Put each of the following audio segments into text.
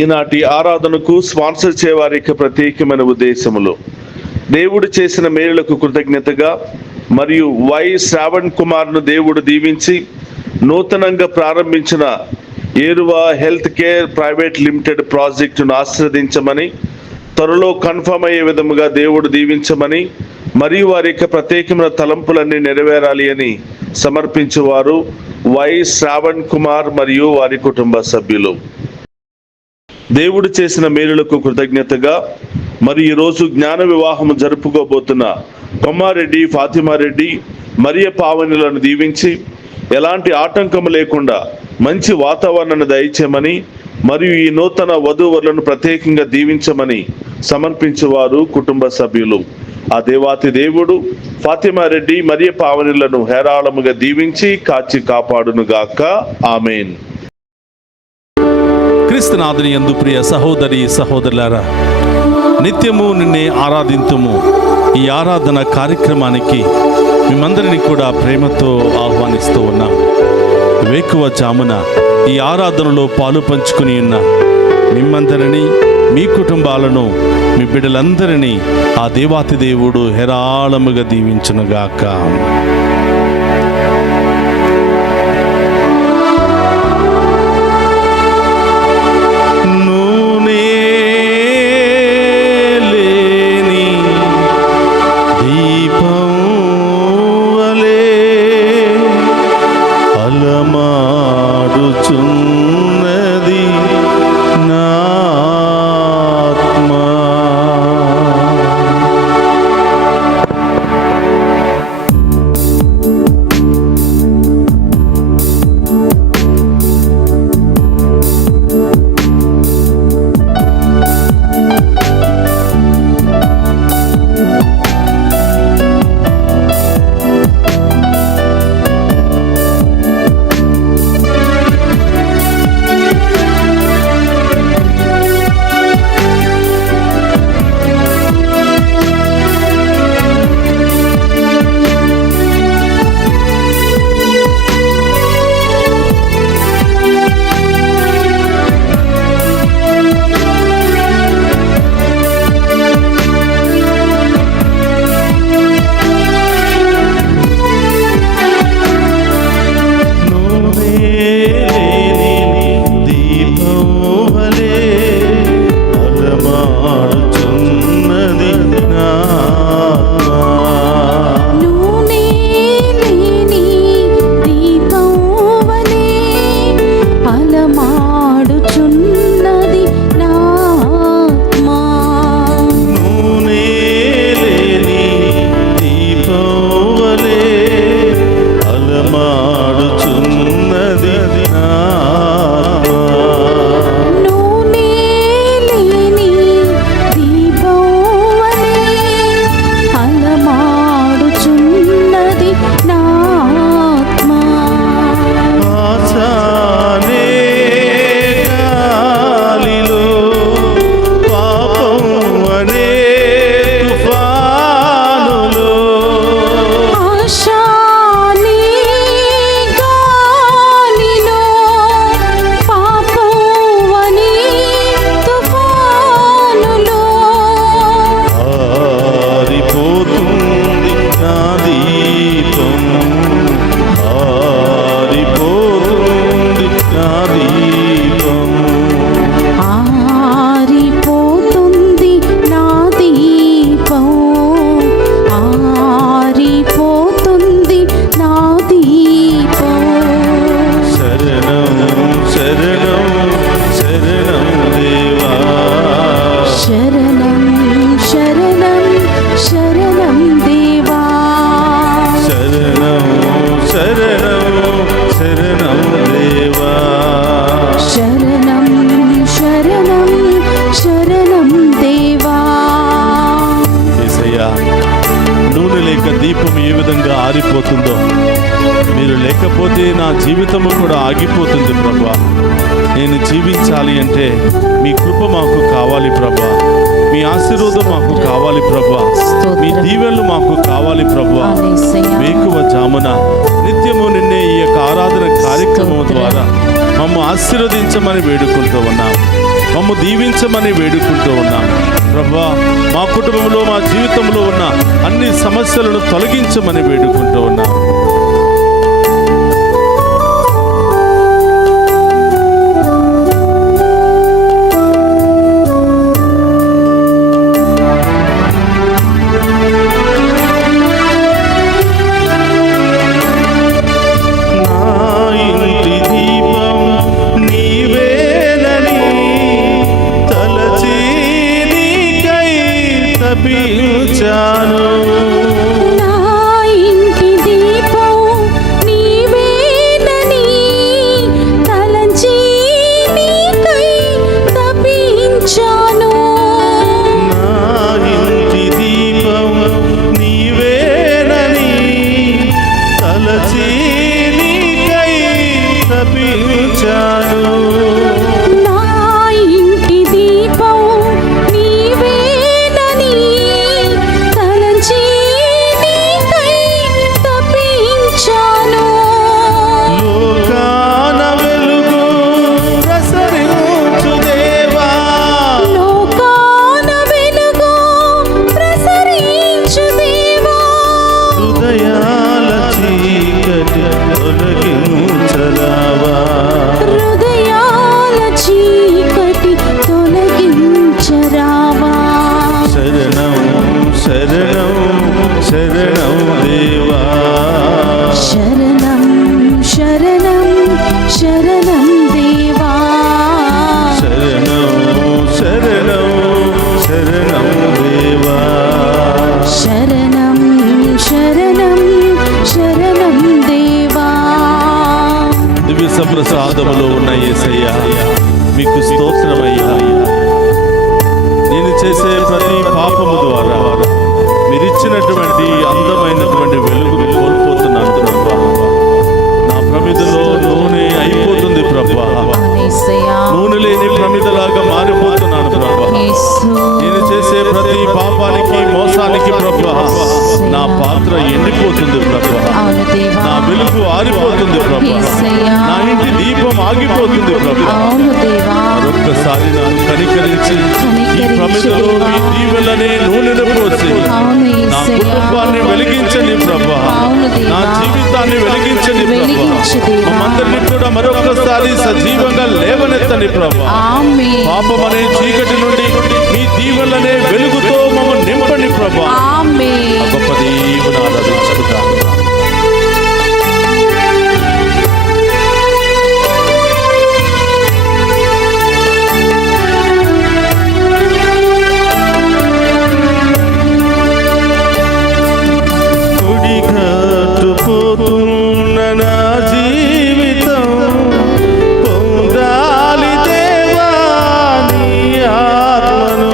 ఈనాటి ఆరాధనకు స్పాన్సర్ చేయవారి యొక్క ప్రత్యేకమైన ఉద్దేశములు దేవుడు చేసిన మేలులకు కృతజ్ఞతగా మరియు వై శ్రావణ్ కుమార్ను దేవుడు దీవించి నూతనంగా ప్రారంభించిన ఏరువా హెల్త్ కేర్ ప్రైవేట్ లిమిటెడ్ ప్రాజెక్టును ఆశీర్వదించమని, త్వరలో కన్ఫర్మ్ అయ్యే విధముగా దేవుడు దీవించమని మరియు వారి యొక్క ప్రత్యేకమైన తలంపులన్నీ నెరవేరాలి అని సమర్పించేవారు వై శ్రావణ్ కుమార్ మరియు వారి కుటుంబ సభ్యులు. దేవుడు చేసిన మేలులకు కృతజ్ఞతగా మరి ఈరోజు జ్ఞాన వివాహము జరుపుకోబోతున్న కొమ్మారెడ్డి ఫాతిమారెడ్డి మరియ పావనులను దీవించి ఎలాంటి ఆటంకము లేకుండా మంచి వాతావరణాన్ని దయచేయమని మరియు ఈ నూతన వధూవరులను ప్రత్యేకంగా దీవించమని సమర్పించేవారు కుటుంబ సభ్యులు. ఆ దేవాతి దేవుడు ఫాతిమారెడ్డి మరియ పావనులను హేరాళముగా దీవించి కాచి కాపాడునుగాక. ఆమేన్. క్రీస్తునాథుని యందు ప్రియ సహోదరి సహోదరులారా, నిత్యము నిన్నే ఆరాధింతుము ఈ ఆరాధన కార్యక్రమానికి మిమ్మందరినీ కూడా ప్రేమతో ఆహ్వానిస్తూ ఉన్నాం. వేకువ జామున ఈ ఆరాధనలో పాలు పంచుకుని ఉన్న మిమ్మందరినీ, మీ కుటుంబాలను, మీ బిడ్డలందరినీ ఆ దేవాతి దేవుడు హేరాళముగా దీవించునుగాక. ఆరిపోతుందో, మీరు లేకపోతే నా జీవితము కూడా ఆగిపోతుంది ప్రభువా. నేను జీవించాలి అంటే మీ కృప మాకు కావాలి ప్రభువా, మీ ఆశీర్వాదం మాకు కావాలి ప్రభువా, మీ దీవెనలు మాకు కావాలి ప్రభువా. వేకువ జామున నిత్యము నిన్నే ఈ యొక్క ఆరాధన కార్యక్రమం ద్వారా మమ్మ ఆశీర్వదించమని వేడుకుంటూ ఉన్నాం. మమ్ము దీవించమని వేడుకుంటూ ఉన్నాం ప్రభువా. మా కుటుంబంలో మా జీవితంలో ఉన్న అన్ని సమస్యలను తొలగించమని వేడుకుంటూ ఉన్నాం. ప్రసాదములో ఉన్న యేసయ్యా మీకు స్తోత్రమయ్యా. నేను చేసే ప్రతి పాపము ద్వారా మీరిచ్చినటువంటి అందమైనటువంటి వెలుగును కోల్పోతున్నాను ప్రభా. నా ప్రమిదలో నూనె అయిపోతుంది ప్రభా. నూనె లేని ప్రమిదలాగా మారిపోతున్నాను ప్రభా. నేను చేసే ప్రతి పాపానికి మోసానికి ప్రభా నా పాత్ర ఎండిపోతుంది ప్రభా. నా వెలుగు ఆరిపోతుంది ప్రభా. నా ఇంటి దీపం ఆగిపోతుంది ప్రభా. మరొక్కసారి నన్ను కనికరించి ఈ ప్రమిదలో మీ దీవెనలనే నూనెను పోసి నా కుటుంబాన్ని వెలిగించండి ప్రభా. నా జీవితాన్ని వెలిగించండి ప్రభా. మమ్మందరినీ కూడా మరొక్కసారి సజీవంగా లేవనెత్తని ప్రభా. పాపం అనే చీకటి నుండి మీ దీవెనలనే వెలుగుతో మమ్మల్ని నింపండి ప్రభా. గొప్ప దేవుని ఆరాధించుకుంటాం. పొందాలి దేవా నీ ఆత్మను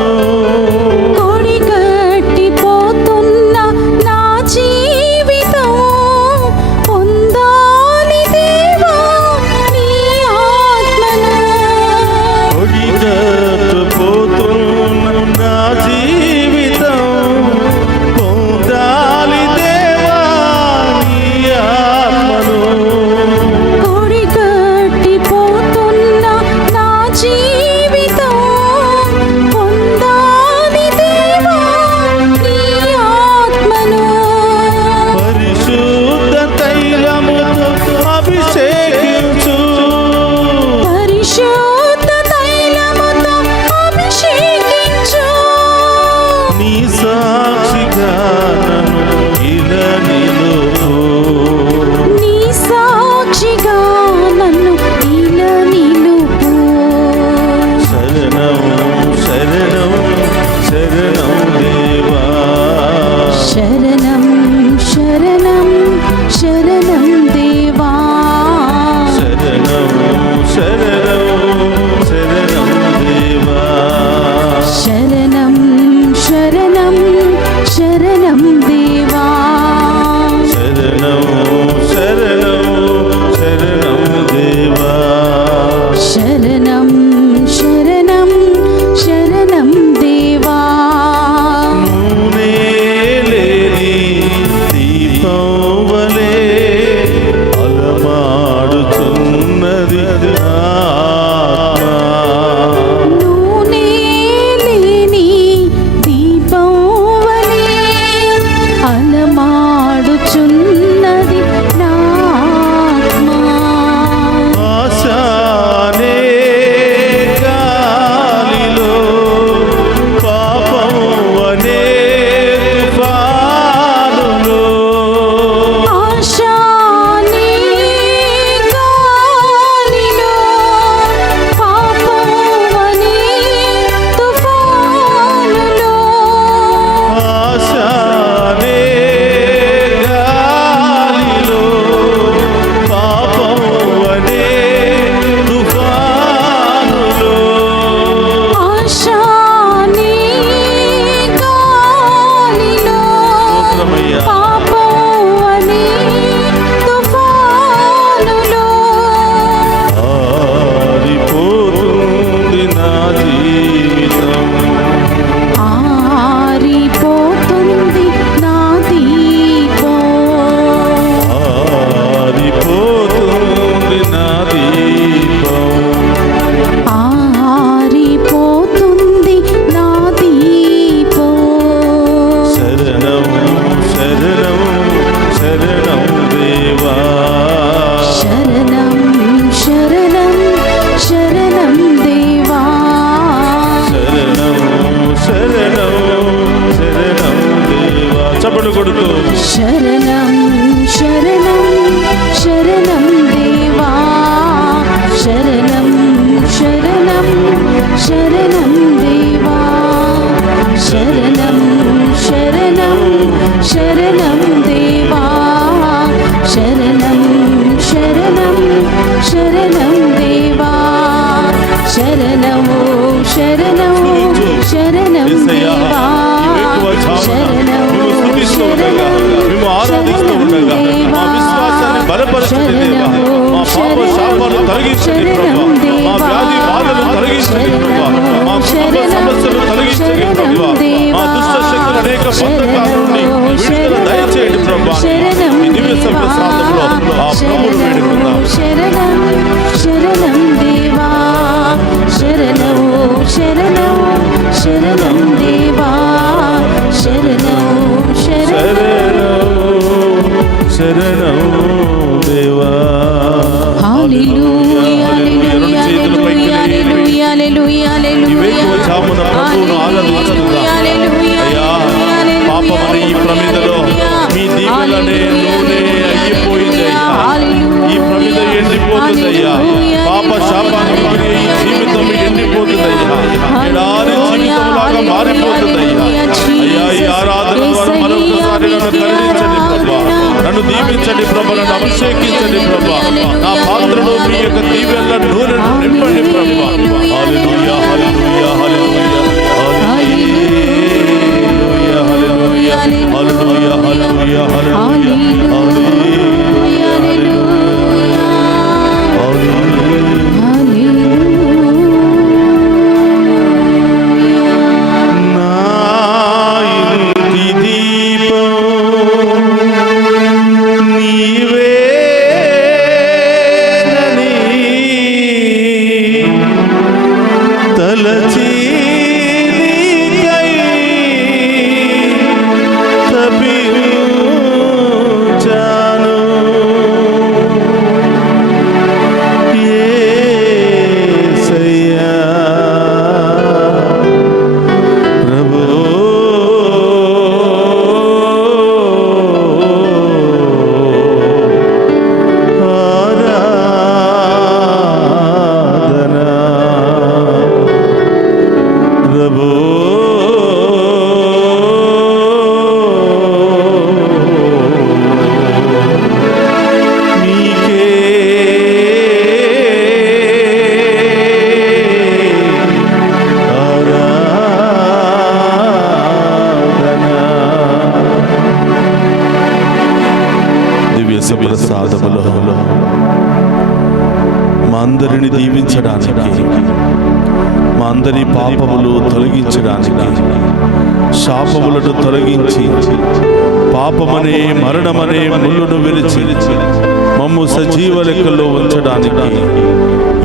కొడుతూ శరణం శరణం శరణం దేవా శరణం శరణం శరణం దేవా శరణం శరణం శరణం దేవా శరణం శరణం శరణం దేవా శరణము శరణము శరణం దేవా శరణము మేము ఆరాధిస్తూ ఉండగా మా విశ్వాసాన్ని బలపరచండి దేవా. మా పాప శాపాలు తొలగించండి ప్రభా. మా వ్యాధి బాధలు తొలగించండి ప్రభా. మా కుటుంబ సమస్యలు తొలగించండి ప్రభా. మా దుష్ట శక్తులు అనేక బంధకాల నుండి విడుదల దయచేయండి ప్రభా. ఈ దివ్య ప్రసాదంలో ఆ ప్రభువును వేడుకుందాం. శరణం శరణం దేవా శరణము శరణము శరణం దేవా శరణము శరణం దేవా. హల్లెలూయా హల్లెలూయా హల్లెలూయా హల్లెలూయా హల్లెలూయా అయ్యా పాపమనే ఈ ప్రమిదలో మీ దీవెనలనే నూనె అయిపోయింది అయ్యా. ఈ ప్రమిద ఎండిపోతుంది అయ్యా. పాప శాపానికి గురి ఈ జీవితం ఎండిపోతుంది అయ్యా. ఎడారి జీవితంలాగా మారిపోతుంది అయ్యా. అయ్యా ఈ ఆరాధన ద్వారా మరొకసారి నన్ను కరుణించండి ప్రభా. నన్ను దీవించండి ప్రభా. నన్ను అభిషేకించండి ప్రభా. నా పాత్రలో మీ యొక్క దీవెనల నూనెను నింపండి ప్రభా. హల్లెలూయా హల్లెలూయా హల్లెలూయా హల్లెలూయా హల్లెలూయా హల్లెలూయా ప్రసాదములో మా అందరిని దీవించడానికి, మా అందరి పాపములు తొలగించడానికి, శాపములను తొలగించి పాపమనే మరణమనే ముళ్ళును విరిచి మమ్ము సజీవ లెక్కలో ఉంచడానికి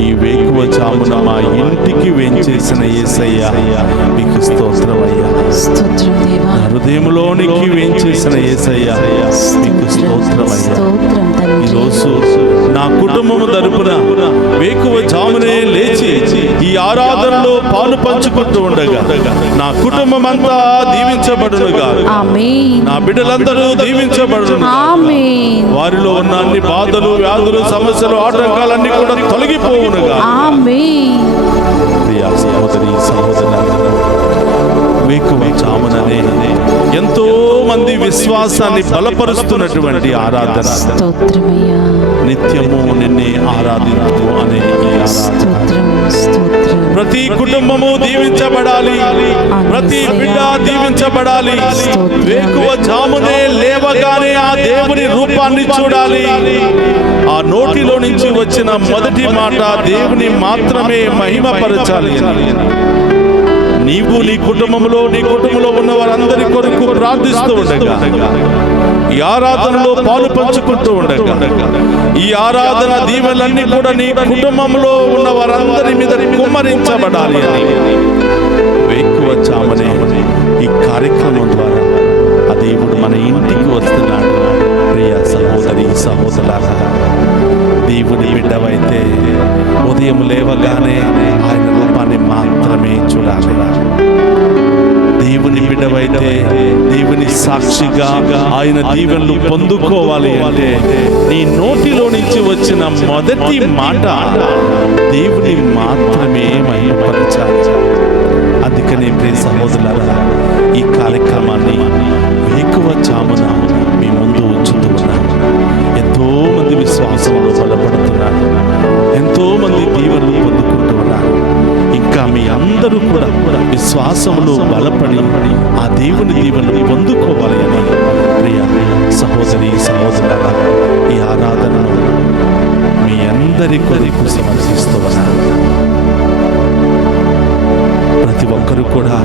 ఈ వేకువ జామున మా ఇంటికి వేంచేసిన యేసయ్య మీకు స్తోత్రమయ్యా. నా హృదయంలోనికి వేంచేసిన యేసయ్య మీకు స్తోత్రమయ్యా. ఈరోజు నా కుటుంబము తరపున వేకువ జామునే లేచి ఈ ఆరాధనలో పాలు పంచుకుంటూ ఉండగా నా కుటుంబం అంతా దీవించబడునుగా, నా బిడ్డలందరూ దీవించబడును. వారిలో ఉన్న అన్ని బాధలు, వ్యాధులు, సమస్యలు, ఆటంకాలన్నీ కూడా తొలగిపోవునుగా. ప్రియా సహోదరి సహోదరులారా, వేకువ జాముననే ఎంతో మంది విశ్వాసాన్ని బలపరుస్తున్నటువంటి ఆరాధన, నిత్యము నిన్నే ఆరాధించు అనే ఈ ఆరాధన. ప్రతి కుటుంబము దీవించబడాలి, ప్రతి బిడ్డ దీవించబడాలి. వేకువ జామునే లేవగానే ఆ దేవుని రూపాన్ని చూడాలి. ఆ నోటిలో నుంచి వచ్చిన మొదటి మాట దేవుని మాత్రమే మహిమపరచాలి. నీవు నీ కుటుంబంలో ఉన్న వారందరి కొరకు ప్రార్థిస్తూ ఉండగా, ఈ ఆరాధనలో పాలు పంచుకుంటూ ఉండగా, ఈ ఆరాధన దీవెనలన్నీ కూడా నీ కుటుంబంలో ఉన్న వారందరి మీద కుమ్మరించబడాలి అని వేకువ జామునే ఈ కార్యక్రమం ద్వారా ఆ దేవుడు మన ఇంటికి వస్తున్నాడు. ప్రియ సహోదరి సహోదరులారా, దేవుని బిడ్డవైతే ఉదయం లేవగానే ఆయన రూపాన్ని మాత్రమే చూడాలి. దేవుని బిడ్డవైతే, దేవుని సాక్షిగా ఆయన దీవెనలు పొందుకోవాలి అంటే నీ నోటిలో నుంచి వచ్చిన మొదటి మాట దేవుని మాత్రమే మహిమపరచాలి. అందుకనే ప్రియ సహోదరులారా, ఈ కార్యక్రమాన్ని వేకువ జామున మీ ముందు ఉంచుతూ ఉన్నాను. ఎంతో మంది విశ్వాసంలో బలపడుతున్నారు, ఎంతో మంది దీవెనలు పొందుకుంటూ ఉన్నారు. ఇంకా మీ అందరూ కూడా విశ్వాసంలో బలపడి ఆ దేవుని దీవెనలు పొందుకోవాలి అని ప్రియ సహోదరి సహోదరులారా, ఈ ఆరాధనను మీ అందరి కొరకు సమర్పిస్తూ ఉన్నారు. ప్రతి ఒక్కరూ కూడా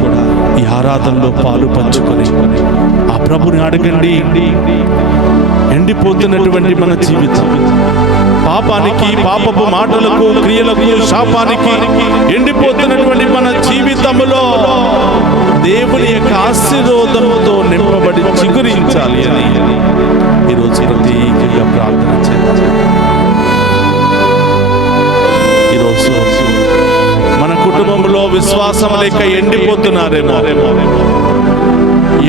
ఈ ఆరాధనలో పాలు పంచుకొని ఆ ప్రభుని అడగండి. ఎండిపోతున్నటువంటి మన జీవితం, పాపానికి, పాపపు మాటలకు, క్రియలకు, శాపానికి ఎండిపోతున్నటువంటి మన జీవితంలో దేవుని యొక్క ఆశీర్వాదంతో నింపబడి చిగురించాలి అని ఈరోజు ప్రత్యేకంగా ప్రార్థన చేయాలి. ఈరోజు మన కుటుంబంలో విశ్వాసం లేక ఎండిపోతున్నారేమో,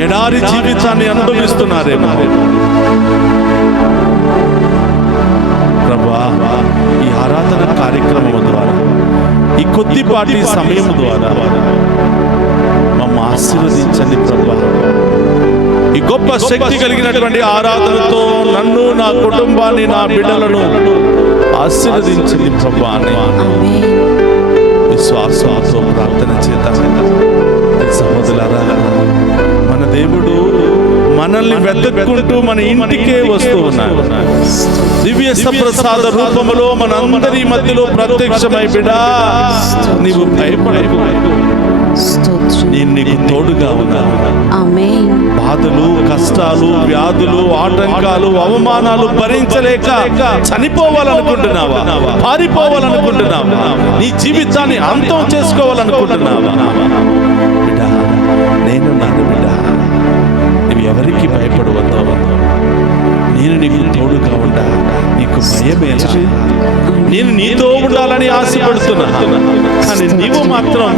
ఎడారి జీవితాన్ని అనుభవిస్తున్నారేమో. ప్రభువా, ఈ ఆరాధన కార్యక్రమం ద్వారా, ఈ కొద్దిపాటి సమయం ద్వారా మమ్మ ఆశీర్వదించండి ప్రభువా. ఈ గొప్ప శక్తి కలిగినటువంటి ఆరాధనతో నన్ను, నా కుటుంబాన్ని, నా బిడ్డలను ఆశీర్వదించండి ప్రభువా అని విశ్వాసంతో ప్రార్థన చేద్దాం. సహోదరులారా, మన దేవుడు మనల్ని వెతుక్కుంటూ మన ఇంటికే వస్తూ ఉన్నాడు. దివ్య సప్రసాద రూపములో మనందరి మధ్యలో ప్రత్యక్షమై, బిడ్డా నీవు భయపడకు, నేను నీకు తోడుగా ఉన్నాను. బాధలు, కష్టాలు, వ్యాధులు, ఆటంకాలు, అవమానాలు భరించలేక చనిపోవాలనుకుంటున్నావా? పారిపోవాలనుకుంటున్నావా? నీ జీవితాన్ని అంతం చేసుకోవాలనుకుంటున్నావా? బిడ్డా, నేను నాన్న బిడ్డ, నువ్వు ఎవరికి భయపడవద్దు. నేను నీకు తోడుగా ఉండా, నీకు భయమేలా? నేను నీతో ఉండాలని ఆశపడుతున్నా, కానీ నీవు మాత్రం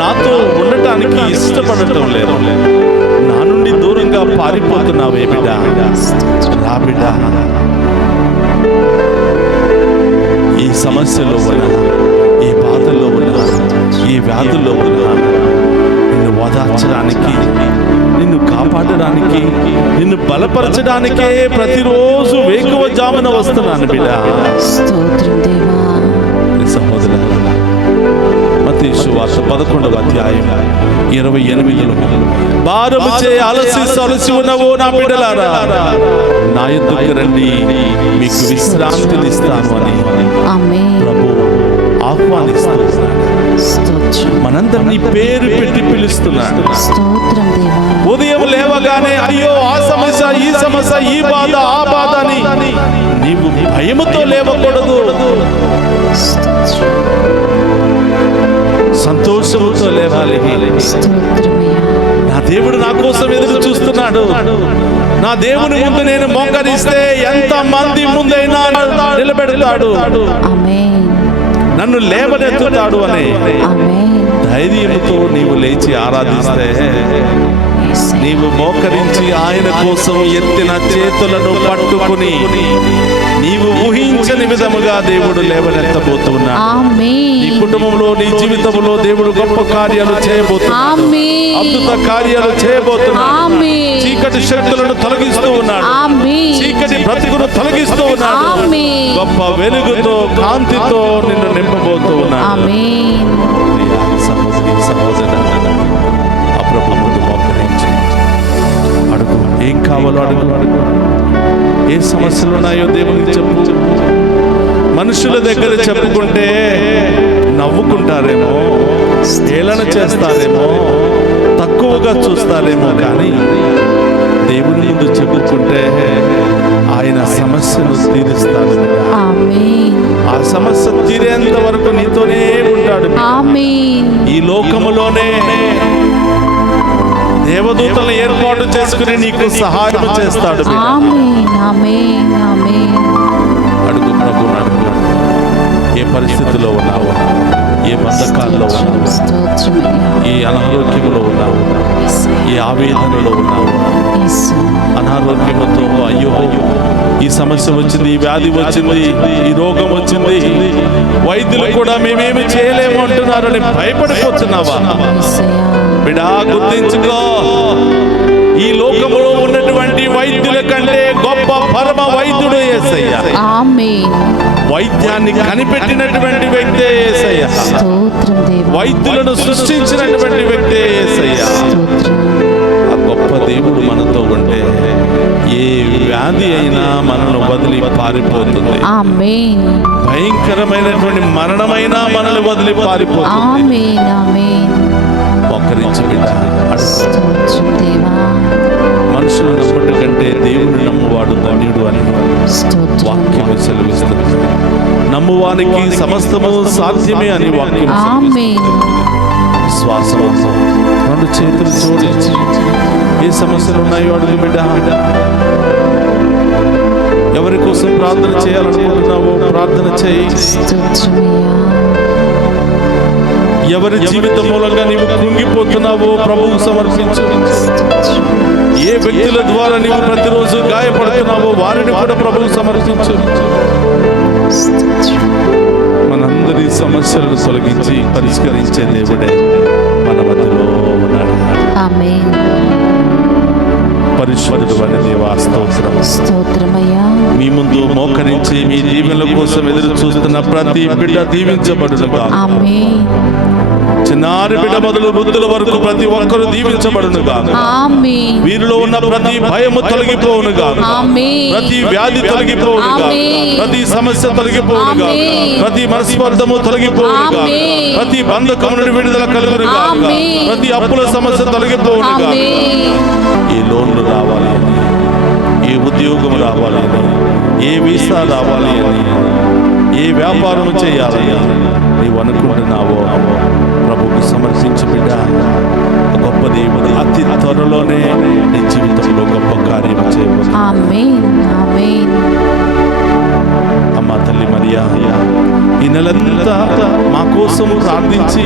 నాతో ఉండటానికి ఇష్టపడటం లేదు. నా నుండి దూరంగా పారిపోతున్నావే బిడ్డ. రా బిడ్డ, ఈ సమస్యలో ఉన్నా, ఈ బాధల్లో ఉన్నా, ఈ వ్యాధుల్లో ఉన్నా, నిన్ను ఓదార్చడానికి, నిన్ను కాపాడడానికి, నిన్ను బలపరచడానికే ప్రతిరోజు వేకువ జామున వస్తున్నాను బిడ్డ. సహోదరులారా, మత్తయి సువార్త 11వ అధ్యాయం 28లో, భారము చే అలసి ఉన్నవో నా బిడ్డలారా, నా యొద్దకు రండి, మీకు విశ్రాంతినిస్తాను అని ప్రభు ఆహ్వానిస్తున్నాడు. మనందరినీ పేరు పెట్టి పిలుస్తున్నాడు. ఉదయం లేవగానే అయ్యో ఆ సమస్య, ఈ సమస్య, ఈ బాధ, ఆ బాధ అని నీవు భయముతో లేవకూడదు. సంతోషముతో లేవాలి. నా దేవుడు నా కోసం ఎదురు చూస్తున్నాడు. నా దేవుని ముందు నేను మోకరిస్తే ఎంత మంది ముందైనా నిలబెడతాడు, నన్ను లేవనెత్తుతాడు అనే ధైర్యంతో నీవు లేచి ఆరాధిస్తే, నీవు మోకరించి ఆయన కోసం ఎత్తిన చేతులను పట్టుకుని నీవు ఊహించని విధముగా దేవుడు లేవనెత్తబోతున్నాడు. నీ కుటుంబంలో, నీ జీవితంలో దేవుడు గొప్ప కార్యాలు చేయబోతున్నాడు, అద్భుత కార్యాలు చేయబోతున్నాడు. చీకటి శక్తులను తొలగిస్తూ ఉన్నాడు, చీకటి బ్రతుకును తొలగిస్తూ ఉన్నాడు. గొప్ప వెలుగుతో, కాంతితో నిన్ను నింపబోతూ ఉన్నాడు. సహోదరి సహోదరు, ఆ ప్రభు ముందు మోకరించి అడుగు. ఏం కావాలో అడుగు. ఏ సమస్యలు ఉన్నాయో దేవునికి చెప్పు. మనుషుల దగ్గర చెప్పుకుంటే నవ్వుకుంటారేమో, ఏళన చేస్తారేమో, తక్కువగా చూస్తారేమో, కానీ దేవుని ముందు చెప్పుకుంటే ఆయన సమస్యను తీరుస్తాడు. ఆ సమస్య తీరేంత వరకు నీతోనే ఉంటాడు. ఈ లోకములోనే దేవదూతలను ఏర్పాటు చేసుకుని నీకు సహాయం చేస్తాడు. అడుగు ప్రభువుని అడుగు. ఏ పరిస్థితిలో ఉన్నావు, ఏ బంధకాల్లో ఉన్నావు, ఏ అనారోగ్యంలో ఉన్నావు, ఆవేదనలో ఉన్నావు, యేసు. అనారోగ్యంతో అయ్యో ఈ సమస్య వచ్చింది, ఈ వ్యాధి వచ్చింది, ఈ రోగం వచ్చింది, వైద్యులు కూడా మేమేమి చేయలేము అంటున్నారని భయపడిపోతున్నావా? యేసయ్యా. బిడ్డా, గుర్తించుకో, ఈ లోకములో ఉన్నటువంటి వైద్యుల కంటే గొప్ప పరమ వైద్యుడు యేసయ్య. ఆమేన్. వైద్యాన్ని కనిపెట్టినటువంటి వ్యక్తే యేసయ్య. స్తోత్రం దేవా. వైద్యులను సృష్టించినటువంటి వ్యక్తే యేసయ్య. స్తోత్రం. ఆ గొప్ప దేవుడు మనతో ఉంటే ఏ వ్యాధి అయినా మనల్ని వదిలి పారిపోతుంది. ఆమేన్. భయంకరమైనటువంటి మరణమైనా మనల్ని వదిలి పారిపోతుంది. ఆమేన్. ఆమేన్. ఒక్కరించి బిడ్డ అడుగు. స్తోత్రం దేవా. మనుషులు నమ్ముట కంటే దేవుని నమ్మువాడు ధన్యుడు అని స్తోత్రం. వాక్యము సెలవిస్తుంది. నమ్మువానికి సమస్తము సాధ్యమే అని వాక్యం ఆమేన్. విశ్వాసంతో రెండు చేతులు జోడించి ఏ సమస్యలు ఉన్నాయో అడుగు బిడ్డ. ఎవరి కోసం ప్రార్థన చేయాలనుకుంటున్నావో ప్రార్థన చేయి. స్తోత్రమయ్యా. ఎవరి జీవితం మూలంగా నీవు కృంగిపోతున్నావో ప్రభువుకు సమర్పించు. ఏ వ్యక్తుల ద్వారా నీవు ప్రతిరోజు గాయపడుతున్నావో వారిని కూడా ప్రభువుకు సమర్పించు. మనందరి సమస్యలను తొలగించి పరిష్కరించే దేవుడే మన మధ్యలో ఉన్నాడు. ఆమేన్. పరిశుద్ధుడు అనే దేవా స్తోత్రం. స్తోత్రమయ్యా. మీ ముందు మోకరించి మీ దీవెనల కోసం ఎదురు చూస్తున్న ప్రతి బిడ్డ దీవించబడునుగా. ఆమేన్. చిన్నారి బిడ్డ మొదలు వృద్ధుల వరకు ప్రతి ఒక్కరు దీవించబడునుగా. ఆమేన్. వీరిలో ఉన్న ప్రతి భయము తొలగిపోవునుగా. ఆమేన్. ప్రతి వ్యాధి తొలగిపోవునుగా. ఆమేన్. ప్రతి సమస్య తొలగిపోవునుగా. ఆమేన్. ప్రతి మనస్పర్ధము తొలగిపోవునుగా. ఆమేన్. ప్రతి బంధకము నుండి విడుదల కలుగునుగా. ఆమేన్. ప్రతి అప్పుల సమస్య తొలగిపోవునుగా. ఆమేన్. ఏ లోన్లు రావాలి అని, ఏ ఉద్యోగం రావాలి అని, ఏ వీసా రావాలి అని, ఏ వ్యాపారం చేయాలని నీవు అనుకుంటున్నావో ప్రభుకు సమర్పించి బిడ్డ. గొప్ప దేవుడు అతి త్వరలోనే నీ జీవితంలో గొప్ప కార్యం చేయబోతుంది. ఆమేన్. ఆమేన్. అమ్మ తల్లి మరియా, ఈ నెలంతా మా కోసం ప్రార్థించి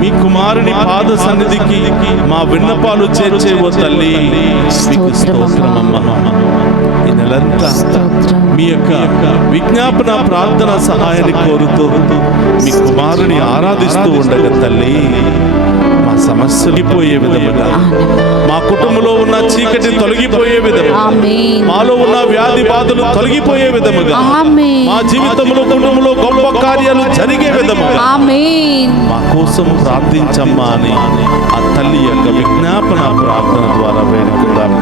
మీ కుమారుని పాద సన్నిధికి మా విన్నపాలు చేర్చేవో తల్లి, మీకు స్తోత్రమమ్మ. ఈ నెలంతా మీ యొక్క విజ్ఞాపన ప్రార్థన సహాయాన్ని కోరుతూ మీ కుమారుని ఆరాధిస్తూ ఉండగా తల్లి, మా సమస్యలు పోయే విధముగా, మా కుటుంబంలో ఉన్న చీకటి తొలగిపోయే విధముగా, ఆమేన్. మాలో ఉన్న వ్యాధి బాధలు తొలగిపోయే విధముగా, ఆమేన్. మా జీవితంలో కుటుంబంలో గొప్ప కార్యాలు జరిగే విధముగా ఆమేన్. మా కోసం ప్రార్థించమ్మా అని ఆ తల్లి యొక్క విజ్ఞాపన ప్రార్థన ద్వారా వేడుకుందాం.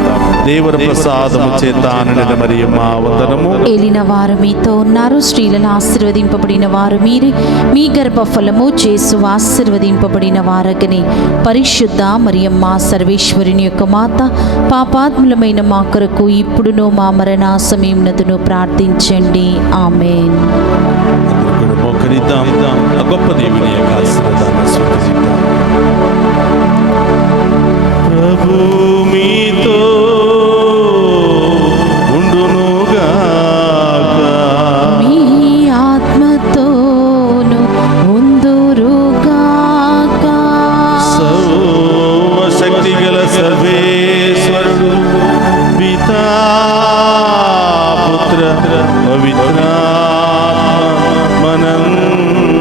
దేవర ప్రసాదము చేత నిండిన మరియమ్మ వందనము. ఏలిన వారు మీతో ఉన్నారు, స్త్రీలను ఆశీర్వదింపబడిన వారు మీరే, మీ గర్భఫలము యేసు ఆశీర్వదింపబడిన వారగనే. పరిశుద్ధ మరియమ్మ సర్వేశ్వరుని యొక్క మాత, పాపాత్ములమైన మా కొరకు ఇప్పుడును మా మరణ సమయమునందును ప్రార్థించండి. ఆమేన్. అందరూ కూడా మోకరిద్దాం. ఆ గొప్ప దేవుని యొక్క ఆశీర్వాదాన్ని స్వీకరిద్దాం. ప్రభు మీతో ఉండునుగాక. మీ ఆత్మతోను ఉందురుగాక. సర్వశక్తి గల సర్వేశ్వరుడు పితా పుత్ర పవిత్రాత్మ మనందరిని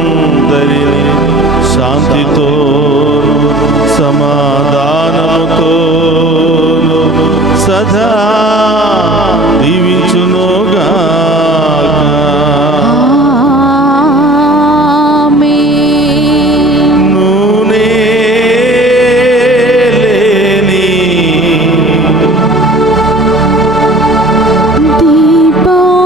శాంతితో సమాధానముతో సదా దీవించునుగాక. ఆమేన్. నూనె లేని దీపావళి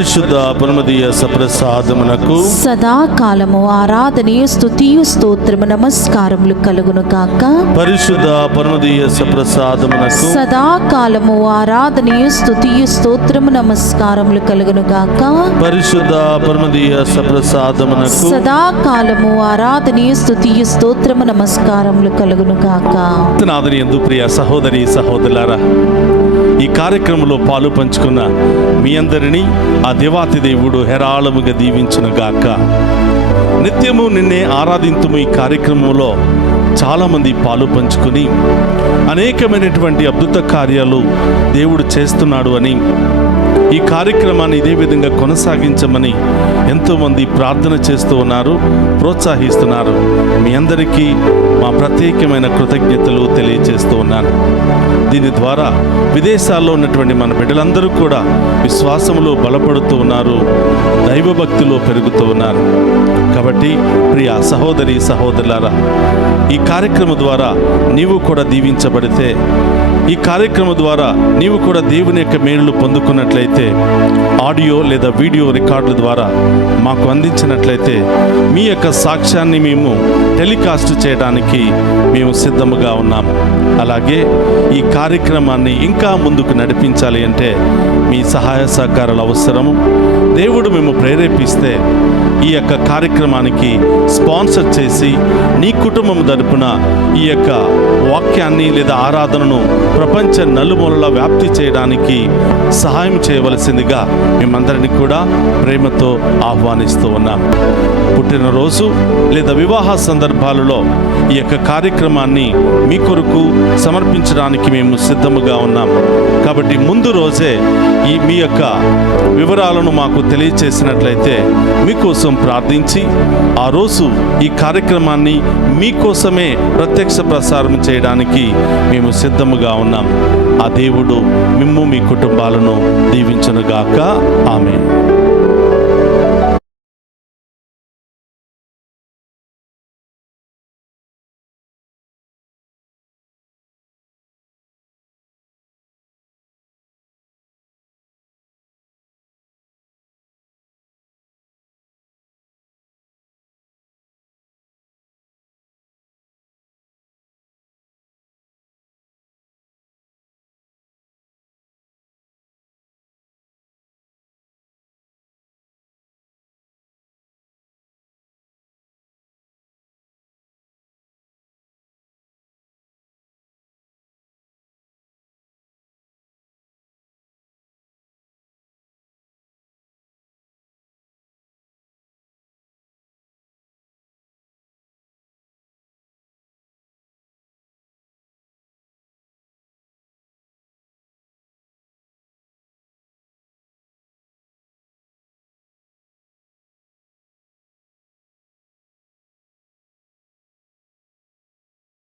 పరిశుద్ధ పరమదీయ సప్రసాదమునకు సదాకాలము ఆరాధనీయ స్తుతియు స్తోత్రము నమస్కారములు కలుగును గాక. పరిశుద్ధ పరమదీయ సప్రసాదమునకు సదాకాలము ఆరాధనీయ స్తుతియు స్తోత్రము నమస్కారములు కలుగును గాక. పరిశుద్ధ పరమదీయ సప్రసాదమునకు సదాకాలము ఆరాధనీయ స్తుతియు స్తోత్రము నమస్కారములు కలుగును గాక. నాదనియందు ప్రియ సహోదరి సహోదరులారా, ఈ కార్యక్రమంలో పాలు పంచుకున్న మీ అందరినీ ఆ దేవాతి దేవుడు హేరాళముగా దీవించును గాక. నిత్యము నిన్నే ఆరాధింతుము ఈ కార్యక్రమంలో చాలామంది పాలు పంచుకుని అనేకమైనటువంటి అద్భుత కార్యాలు దేవుడు చేస్తున్నాడు అని, ఈ కార్యక్రమాన్ని ఇదే విధంగా కొనసాగించమని ఎంతోమంది ప్రార్థన చేస్తూ ఉన్నారు, ప్రోత్సహిస్తున్నారు. మీ అందరికీ మా ప్రత్యేకమైన కృతజ్ఞతలు తెలియజేస్తూ ఉన్నాను. దీని ద్వారా విదేశాల్లో ఉన్నటువంటి మన బిడ్డలందరూ కూడా విశ్వాసములో బలపడుతూ ఉన్నారు, దైవభక్తిలో పెరుగుతూ ఉన్నారు. కాబట్టి ప్రియ సహోదరి సహోదరులారా, ఈ కార్యక్రమం ద్వారా నీవు కూడా దీవించబడితే, ఈ కార్యక్రమం ద్వారా నీవు కూడా దేవుని యొక్క మేలులు పొందుకున్నట్లయితే, ఆడియో లేదా వీడియో రికార్డుల ద్వారా మాకు అందించినట్లయితే మీ యొక్క సాక్ష్యాన్ని మేము టెలికాస్ట్ చేయడానికి మేము సిద్ధముగా ఉన్నాము. అలాగే ఈ కార్యక్రమాన్ని ఇంకా ముందుకు నడిపించాలి అంటే మీ సహాయ సహకారాలు అవసరము. దేవుడు మేము ప్రేరేపిస్తే ఈ యొక్క కార్యక్రమానికి స్పాన్సర్ చేసి నీ కుటుంబం తరపున ఈ యొక్క వాక్యాన్ని లేదా ఆరాధనను ప్రపంచ నలుమూలలా వ్యాప్తి చేయడానికి సహాయం చేయవలసిందిగా మేమందరినీ కూడా ప్రేమతో ఆహ్వానిస్తూ ఉన్నాం. పుట్టినరోజు లేదా వివాహ సందర్భాలలో ఈ యొక్క కార్యక్రమాన్ని మీ కొరకు సమర్పించడానికి మేము సిద్ధముగా ఉన్నాం. కాబట్టి ముందు రోజే మీ యొక్క వివరాలను మాకు తెలియచేసినట్లయితే మీకోసం ప్రార్థించి ఆ రోజు ఈ కార్యక్రమాన్ని మీకోసమే ప్రత్యక్ష ప్రసారం చేయడానికి మేము సిద్ధముగా ఉన్నాం. ఆ దేవుడు మిమ్ము మీ కుటుంబాలను దీవించునుగాక. ఆమేన్.